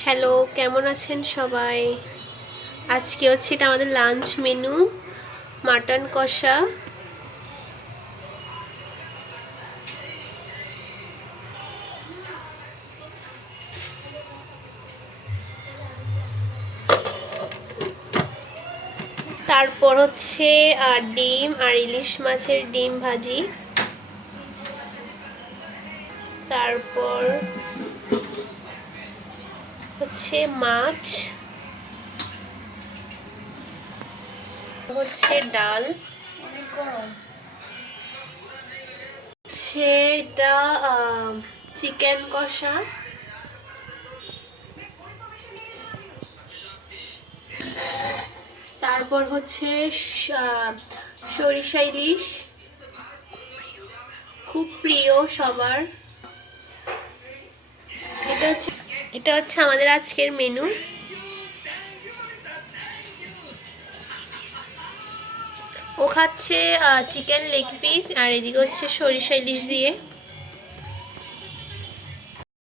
Hello, কেমন আছেন সবাই? আজকে হচ্ছে এটা আমাদের লাঞ্চ মেনু, মাটন কষা। তারপর হচ্ছে ডিম আর ইলিশ মাছের ডিম ভাজি। তারপর হচ্ছে মাছ, হচ্ছে ডাল, হচ্ছে এটা চিকেন কষা, তারপর হচ্ছে সরিষা ইলিশ, খুব প্রিয় সবার। এটা হচ্ছে আমাদের আজকের মেনু। ও খাচ্ছে চিকেন লেগ পিস, আর এদিকে হচ্ছে সরিষা ইলিশ দিয়ে।